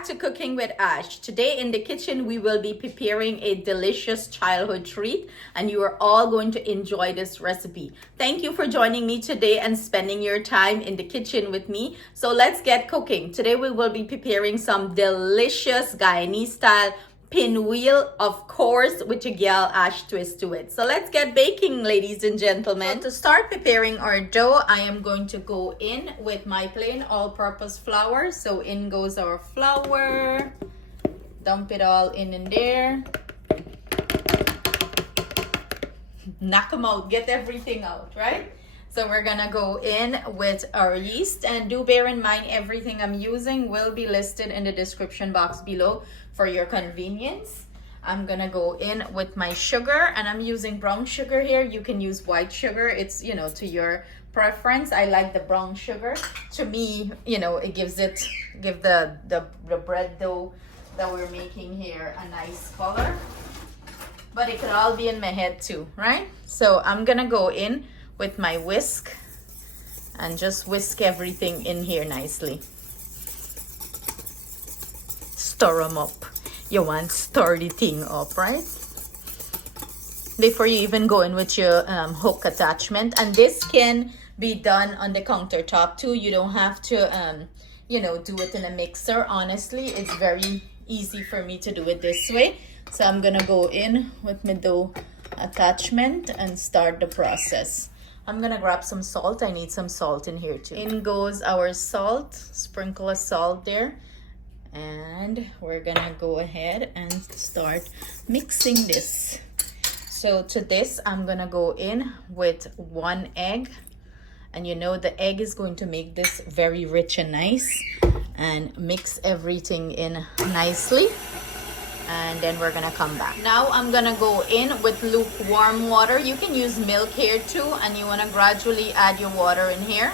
back to Cooking with Ash. Today in the kitchen, we will be preparing a delicious childhood treat, and you are all going to enjoy this recipe. Thank you for joining me today and spending your time in the kitchen with me. So let's get cooking. Today we will be preparing some delicious Guyanese style pinwheel, of course, with your gal Ash twist to it. So let's get baking, ladies and gentlemen. So to start preparing our dough, I am going to go in with my plain all-purpose flour. So in goes our flour. Dump it all in there. Knock them out, get everything out, right? So we're gonna go in with our yeast, and do bear in mind everything I'm using will be listed in the description box below for your convenience. I'm gonna go in with my sugar, and I'm using brown sugar here. You can use white sugar. It's, you know, to your preference. I like the brown sugar. To me, you know, it give the bread dough that we're making here a nice color. But it could all be in my head too, right? So I'm gonna go in with my whisk and just whisk everything in here nicely. Stir them up. You want to stir the thing up, right? Before you even go in with your hook attachment. And this can be done on the countertop too. You don't have to, you know, do it in a mixer. Honestly, it's very easy for me to do it this way. So I'm gonna go in with my dough attachment and start the process. I'm gonna grab some salt. I need some salt in here too. In goes our salt. Sprinkle of salt there. And we're gonna go ahead and start mixing this. So to this, I'm gonna go in with 1 egg. And you know, the egg is going to make this very rich and nice. And mix everything in nicely. And then we're gonna come back. Now I'm gonna go in with lukewarm water. You can use milk here too, and you wanna gradually add your water in here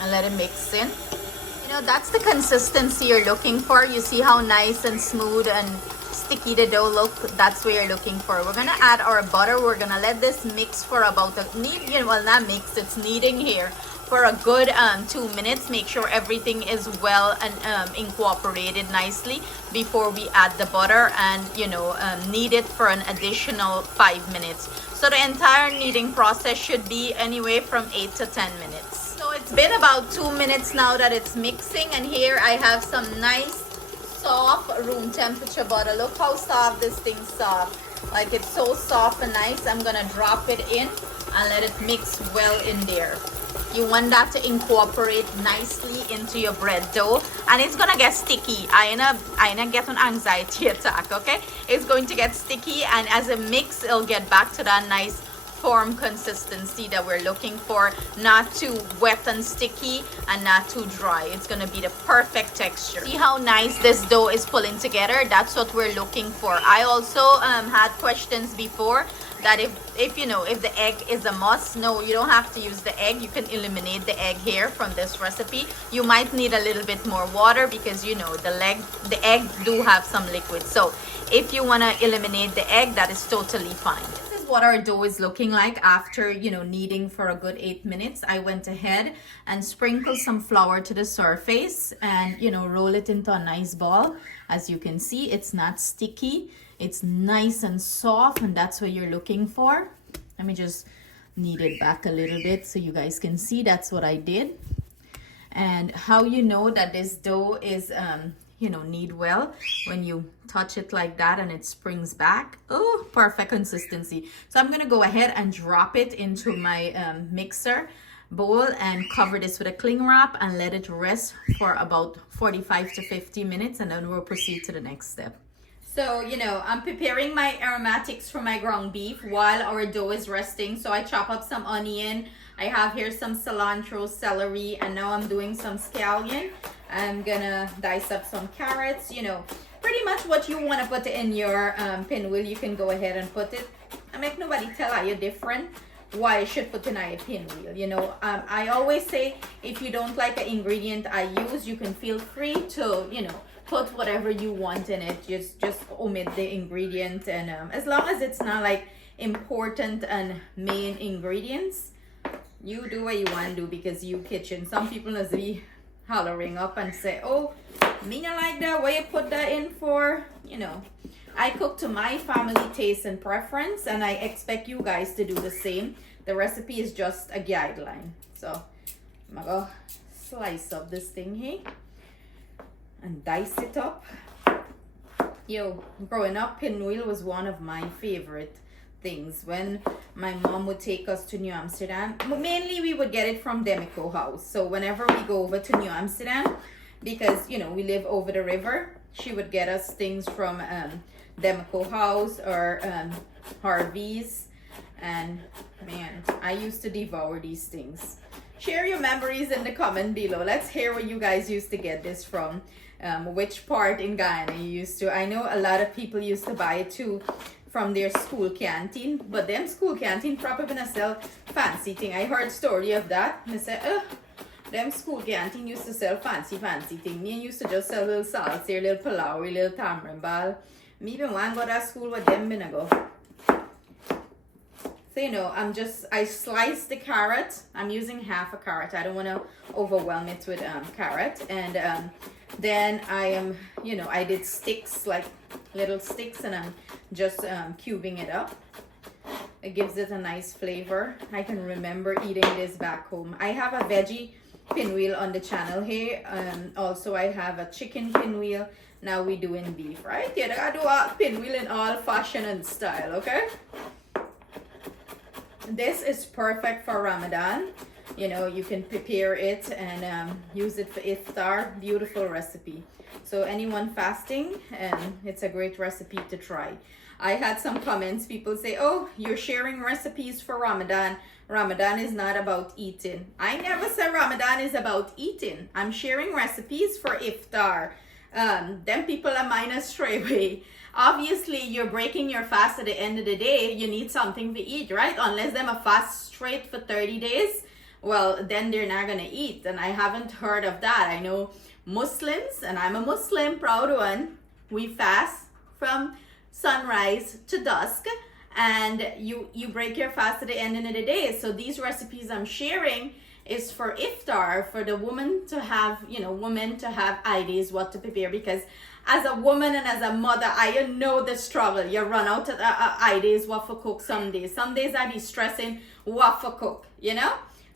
and let it mix in. You know, that's the consistency you're looking for. You see how nice and smooth and sticky the dough look? That's what you're looking for. We're gonna add our butter. We're gonna let this mix for about well, not mix, it's kneading here for a good 2 minutes. Make sure everything is well and incorporated nicely before we add the butter, and you know, knead it for an additional 5 minutes. So the entire kneading process should be anyway from 8 to 10 minutes. So it's been about 2 minutes now that it's mixing, and here I have some nice soft room temperature butter. Look how soft this thing's soft. Like, it's so soft and nice. I'm gonna drop it in and let it mix well in there. You want that to incorporate nicely into your bread dough, and it's gonna get sticky. I ain't get an anxiety attack, okay? It's going to get sticky, and as it mix, it'll get back to that nice firm consistency that we're looking for. Not too wet and sticky and not too dry. It's gonna be the perfect texture. See how nice this dough is pulling together? That's what we're looking for. I also had questions before that if you know, if the egg is a must. No, you don't have to use the egg. You can eliminate the egg here from this recipe. You might need a little bit more water because, you know, the egg do have some liquid. So if you want to eliminate the egg, that is totally fine. This is what our dough is looking like after, you know, kneading for a good 8 minutes. I went ahead and sprinkled some flour to the surface and, you know, roll it into a nice ball. As you can see, it's not sticky. It's nice and soft, and that's what you're looking for. Let me just knead it back a little bit so you guys can see. That's what I did. And how you know that this dough is, you know, knead well, when you touch it like that and it springs back. Oh, perfect consistency. So I'm gonna go ahead and drop it into my mixer bowl and cover this with a cling wrap and let it rest for about 45 to 50 minutes, and then we'll proceed to the next step. So, you know, I'm preparing my aromatics for my ground beef while our dough is resting. So I chop up some onion. I have here some cilantro, celery, and now I'm doing some scallion. I'm gonna dice up some carrots. You know, pretty much what you want to put in your pinwheel, you can go ahead and put it. I make nobody tell you different why I should put in a pinwheel. You know, I always say if you don't like an ingredient I use, you can feel free to, you know, put whatever you want in it. Just omit the ingredient, and as long as it's not like important and main ingredients, you do what you want to do because you kitchen. Some people must be hollering up and say, oh, me not like that, where you put that in for? You know, I cook to my family taste and preference, and I expect you guys to do the same. The recipe is just a guideline. So I'm gonna slice up this thing here and dice it up. Yo, growing up, pinwheel was one of my favorite things. When my mom would take us to New Amsterdam, mainly we would get it from Demico House. So whenever we go over to New Amsterdam, because you know we live over the river, she would get us things from Demico House or Harvey's, and man, I used to devour these things. Share your memories in the comment below. Let's hear where you guys used to get this from. Which part in Guyana you used to. I know a lot of people used to buy it too from their school canteen, but them school canteen probably gonna sell fancy thing. I heard story of that. I said, them school canteen used to sell fancy thing. Me used to just sell little salsa, little palau, little tamarind ball. Me even want to go to school with them gonna go. So you know, I sliced the carrot. I'm using half a carrot. I don't want to overwhelm it with carrot. And then I did sticks, like little sticks, and I'm just cubing it up. It gives it a nice flavor. I can remember eating this back home. I have a veggie pinwheel on the channel here. Also I have a chicken pinwheel. Now we doing beef, right? Yeah, I do a pinwheel in all fashion and style, okay? This is perfect for Ramadan. You know, you can prepare it and use it for iftar. Beautiful recipe. So anyone fasting, it's a great recipe to try. I had some comments. People say, oh, you're sharing recipes for Ramadan. Ramadan is not about eating. I never said Ramadan is about eating. I'm sharing recipes for iftar. Them people are minus stray away. Obviously, you're breaking your fast at the end of the day. You need something to eat, right? Unless them a fast straight for 30 days. Well, then they're not going to eat. And I haven't heard of that. I know Muslims, and I'm a Muslim, proud one. We fast from sunrise to dusk. And you break your fast at the end of the day. So these recipes I'm sharing is for iftar, for the woman to have, women to have ideas what to prepare. Because as a woman and as a mother, I know the struggle. You run out of ideas what for cook some days. Some days I be stressing what for cook,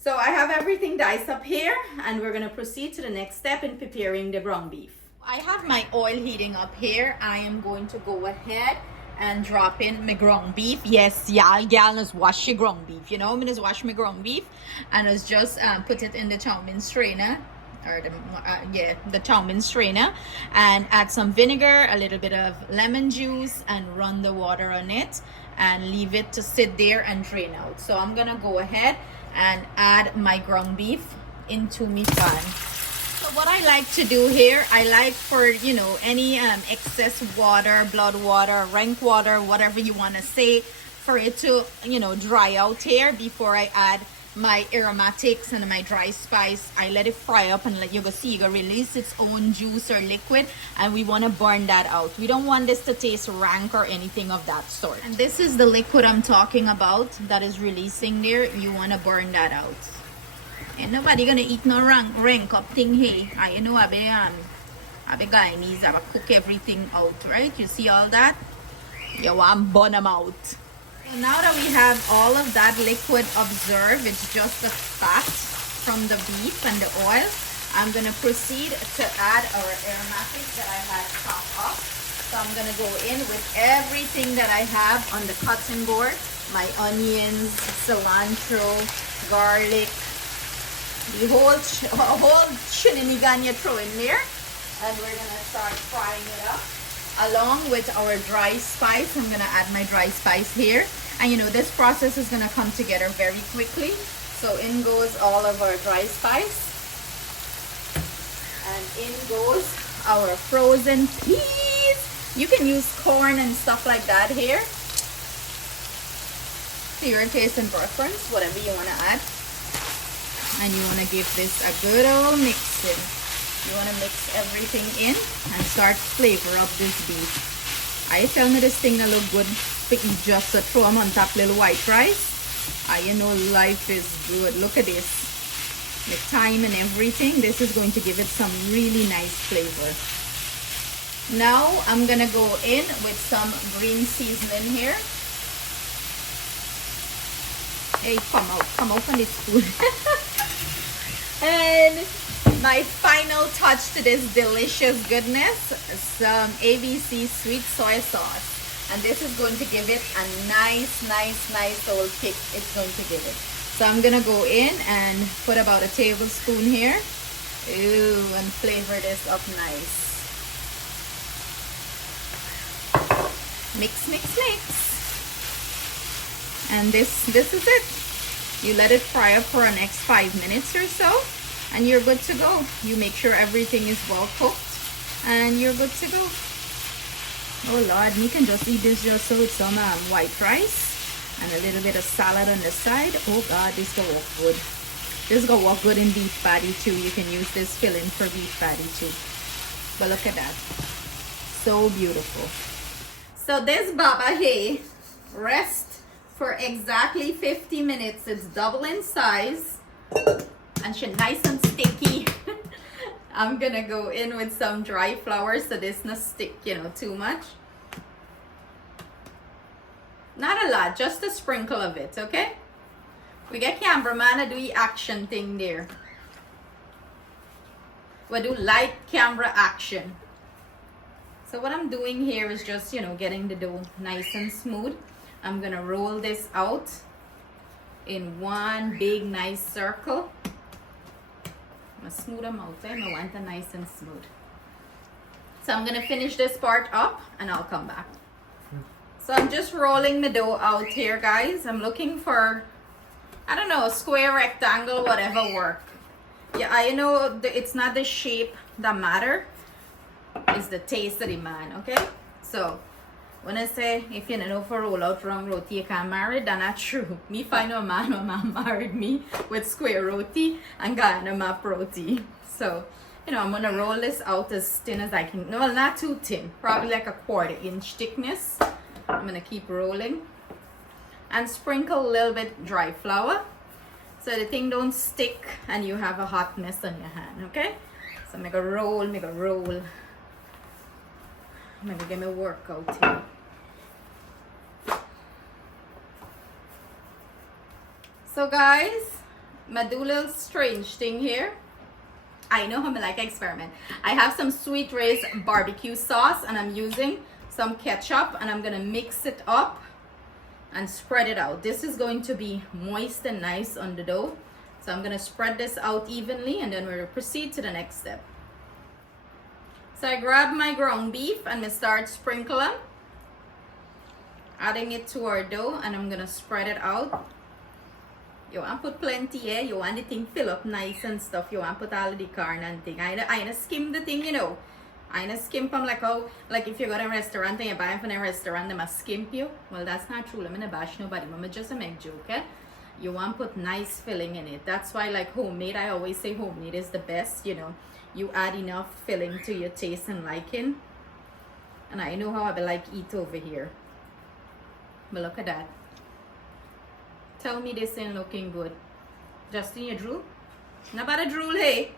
So I have everything diced up here, and we're going to proceed to the next step in preparing the ground beef. I have my oil heating up here. I am going to go ahead and drop in my ground beef. Yes, y'all just wash your ground beef. I'm just wash my ground beef, and I just put it in the chow mein strainer, or the chow mein strainer, and add some vinegar, a little bit of lemon juice, and run the water on it, and leave it to sit there and drain out. So I'm gonna go ahead and add my ground beef into my pan. So what I like to do here, I like for any excess water, blood water, rank water, whatever you want to say, for it to dry out here before I add my aromatics and my dry spice. I let it fry up, and you go release its own juice or liquid, and we want to burn that out. We don't want this to taste rank or anything of that sort. And this is the liquid I'm talking about that is releasing there. You want to burn that out. And nobody gonna eat no rank up thing here. I be Guyanese, I cook everything out, right? You see all that? You want burn them out. So now that we have all of that liquid observed, it's just the fat from the beef and the oil. I'm gonna proceed to add our aromatics that I had chopped up. So I'm gonna go in with everything that I have on the cutting board. My onions, cilantro, garlic, the whole shininigan you throw in there, and we're gonna start frying it up along with our dry spice. I'm gonna add my dry spice here, and this process is gonna come together very quickly. So in goes all of our dry spice, and in goes our frozen peas. You can use corn and stuff like that here to your taste and preference, whatever you want to add. And you want to give this a good old mixing. You want to mix everything in and start flavor up this beef. I tell me this thing that look good, but you just throw them on top little white rice. Life is good. Look at this. the thyme and everything. This is going to give it some really nice flavor. Now I'm gonna go in with some green seasoning here. Hey, come out on this spoon. And my final touch to this delicious goodness, some ABC sweet soy sauce. And this is going to give it a nice old kick. It's going to give it. So I'm gonna go in and put about a tablespoon here. Ooh, and flavor this up nice. Mix. And this is it. You let it fry up for the next 5 minutes or so, and you're good to go. You make sure everything is well cooked, and you're good to go. Oh Lord, me can just eat this just with some white rice and a little bit of salad on the side. Oh God, this gonna work good. This gonna work good in beef patty too. You can use this filling for beef patty too. But look at that, so beautiful. So this baba hay rest for exactly 50 minutes. It's double in size and she's nice and sticky. I'm gonna go in with some dry flour so this not stick, you know, too much. Not a lot, just a sprinkle of it, okay? We get cameraman to do the action thing there. We do light camera action. So what I'm doing here is just, you know, getting the dough nice and smooth. I'm gonna roll this out in one big nice circle. I'm gonna smooth them out. I want it nice and smooth. So I'm gonna finish this part up and I'll come back. So I'm just rolling the dough out here, guys. I'm looking for, I don't know, a square, rectangle, whatever work. Yeah, I know it's not the shape that matter. It's the taste of the man, okay? So when I say if you don't know for roll out wrong roti you can't marry, that's not true. Me find a man or man married me with square roti and Guyana map roti. So, you know, I'm gonna roll this out as thin as I can. No, well, not too thin, probably like a 1/4 inch thickness. I'm gonna keep rolling and sprinkle a little bit dry flour so the thing don't stick and you have a hot mess on your hand, okay? So I'm gonna roll. I'm gonna get my workout here. So guys, I do a little strange thing here. I know I'm like experiment. I have some sweet raised barbecue sauce and I'm using some ketchup and I'm gonna mix it up and spread it out. This is going to be moist and nice on the dough. So I'm gonna spread this out evenly and then we'll proceed to the next step. So I grab my ground beef and I start sprinkling, adding it to our dough, and I'm gonna spread it out. You want to put plenty here, you want the thing fill up nice and stuff, you want to put all of the corn and thing. I skim the thing, you know. I skim them like how, like if you go to a restaurant and you buy from a restaurant, they must skimp you. Well, that's not true. I'm not bash nobody, I'm just a make joke, eh? You want to put nice filling in it. That's why like homemade, I always say homemade is the best, you know. You add enough filling to your taste and liking. And I know how I be like eat over here. But look at that. Tell me this ain't looking good. Justin, you drool? Not about a drool, hey?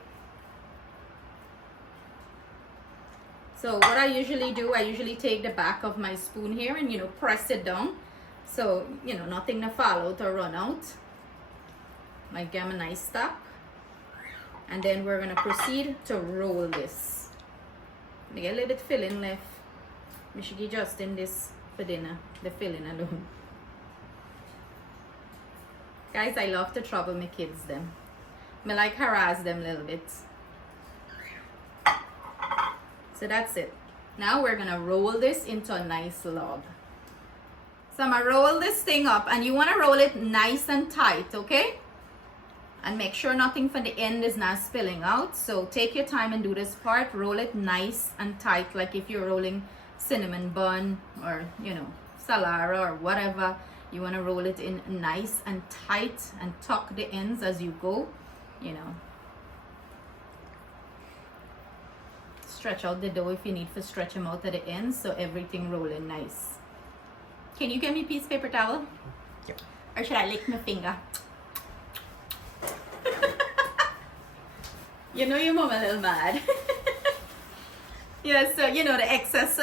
So what I usually do, I usually take the back of my spoon here and, you know, press it down. So, you know, nothing to fall out or run out. Might get a nice stop. And then we're gonna proceed to roll this. I get a little bit filling left. We should give Justin this for dinner, the filling alone. Guys, I love to trouble my kids them. I like harass them a little bit. So that's it. Now we're gonna roll this into a nice log. So I'm gonna roll this thing up and you wanna roll it nice and tight, okay? And make sure nothing from the end is not spilling out. So take your time and do this part. Roll it nice and tight, like if you're rolling cinnamon bun or, you know, Celery or whatever. You want to roll it in nice and tight and tuck the ends as you go, you know. Stretch out the dough if you need to stretch them out at the ends so everything rolling nice. Can you get me a piece of paper towel? Yep. Or should I lick my finger? You know your mama a little mad. Yeah, so you know the excess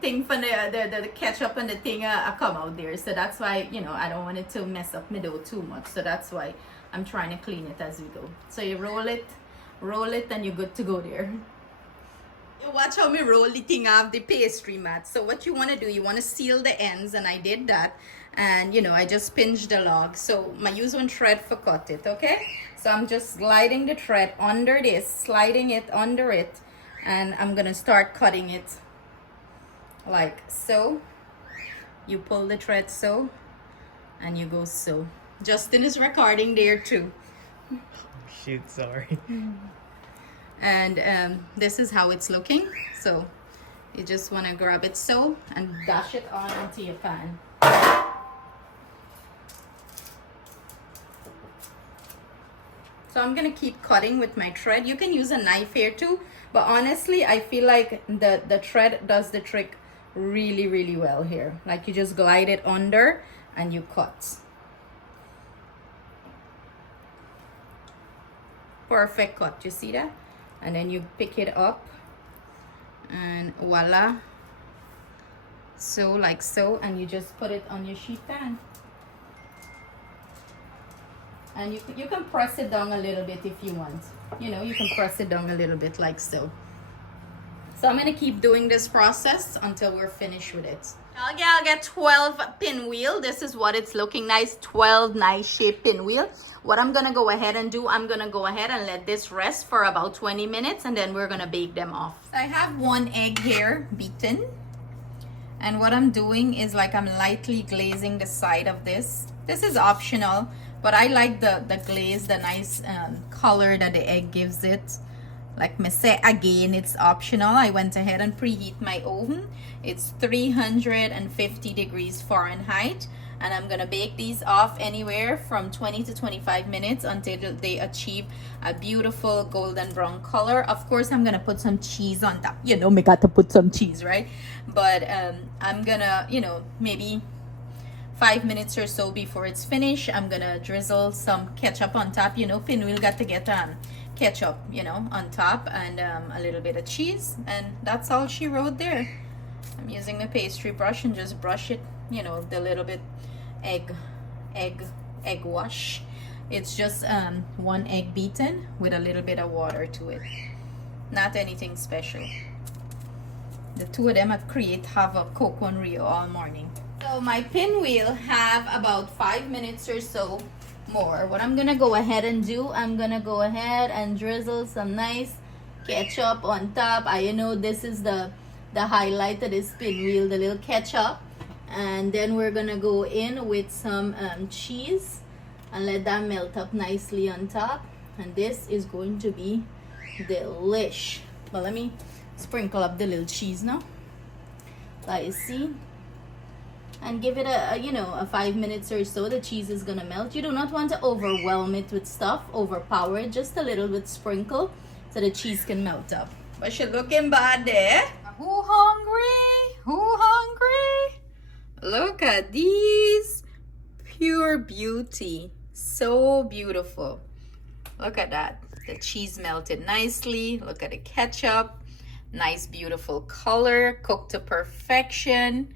thing from the ketchup and the thing come out there. So that's why, you know, I don't want it to mess up my dough too much. So that's why I'm trying to clean it as we go. So you roll it, and you're good to go there. You watch how me roll the thing off the pastry mat. So what you want to do, you want to seal the ends, and I did that. And you know, I just pinched the log. So I use one thread for cut it, okay? So I'm just sliding the thread under this, sliding it under it, and I'm gonna start cutting it like so. You pull the thread so, and you go so. Justin is recording there too. Shoot, sorry. And this is how it's looking. So you just want to grab it so and dash it on into your pan. So I'm gonna keep cutting with my thread. You can use a knife here too, but honestly I feel like the thread does the trick really, really well here. Like you just glide it under and you cut. Perfect cut, you see that? And then you pick it up and voila, so like so, and you just put it on your sheet pan. And you can press it down a little bit if you want. You know, you can press it down a little bit like so. So I'm gonna keep doing this process until we're finished with it. I'll get 12 pinwheel. This is what it's looking nice, 12 nice shaped pinwheel. What I'm gonna go ahead and do, I'm gonna go ahead and let this rest for about 20 minutes, and then we're gonna bake them off. I have one egg here beaten, and what I'm doing is like I'm lightly glazing the side of this. This is optional, but I like the glaze, the nice color that the egg gives it. Like me say again, it's optional. I went ahead and preheat my oven. It's 350 degrees Fahrenheit, and I'm gonna bake these off anywhere from 20 to 25 minutes until they achieve a beautiful golden brown color. Of course, I'm gonna put some cheese on top. You know, me got to put some cheese, right? But I'm gonna, you know, maybe 5 minutes or so before it's finished, I'm gonna drizzle some ketchup on top. You know, Pinwheel got to get ketchup, you know, on top, and a little bit of cheese, and that's all she wrote there. I'm using the pastry brush and just brush it, you know, the little bit egg wash. It's just one egg beaten with a little bit of water to it, not anything special. The two of them have create havoc cocoa and Rio all morning. So my pinwheel have about 5 minutes or so more. What I'm gonna go ahead and do, I'm gonna go ahead and drizzle some nice ketchup on top. You know, this is the highlight of this pinwheel, the little ketchup. And then we're gonna go in with some cheese and let that melt up nicely on top, and this is going to be delish. But let me sprinkle up the little cheese now, like you see, and give it a you know, a 5 minutes or so. The cheese is gonna melt. You do not want to overwhelm it with stuff, overpower it, just a little bit sprinkle so the cheese can melt up. But she looking bad there. Who hungry? Who hungry? Look at these, pure beauty, so beautiful. Look at that, the cheese melted nicely. Look at the ketchup, nice beautiful color, cooked to perfection.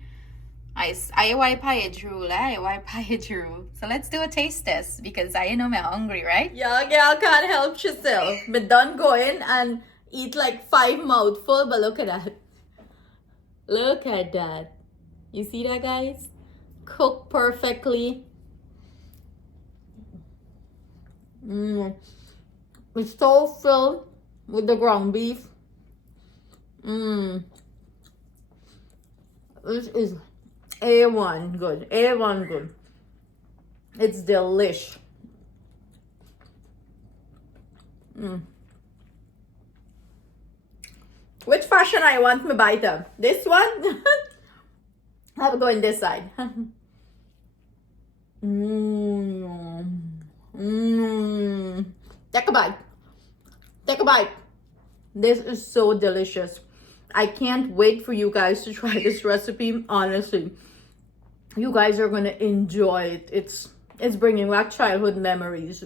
I wipe rule, I wipe rule. So let's do a taste test, because I know I'm hungry, right? Yeah, girl can't help yourself. Me done going and eat like 5 mouthfuls, but look at that. Look at that. You see that, guys? Cooked perfectly. It's so filled with the ground beef. This is A1 good. A1 good. It's delish. Which fashion I want me bite of? This one? I'll go in this side. Take a bite. Take a bite. This is so delicious. I can't wait for you guys to try this recipe. Honestly, you guys are gonna enjoy it. It's bringing back childhood memories.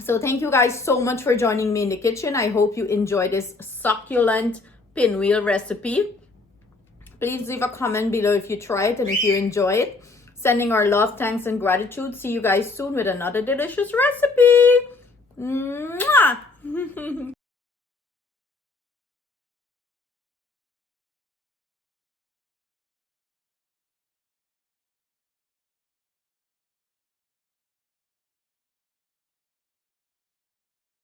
So thank you guys so much for joining me in the kitchen. I hope you enjoy this succulent pinwheel recipe. Please leave a comment below if you try it and if you enjoy it. Sending our love, thanks, and gratitude. See you guys soon with another delicious recipe. Mwah!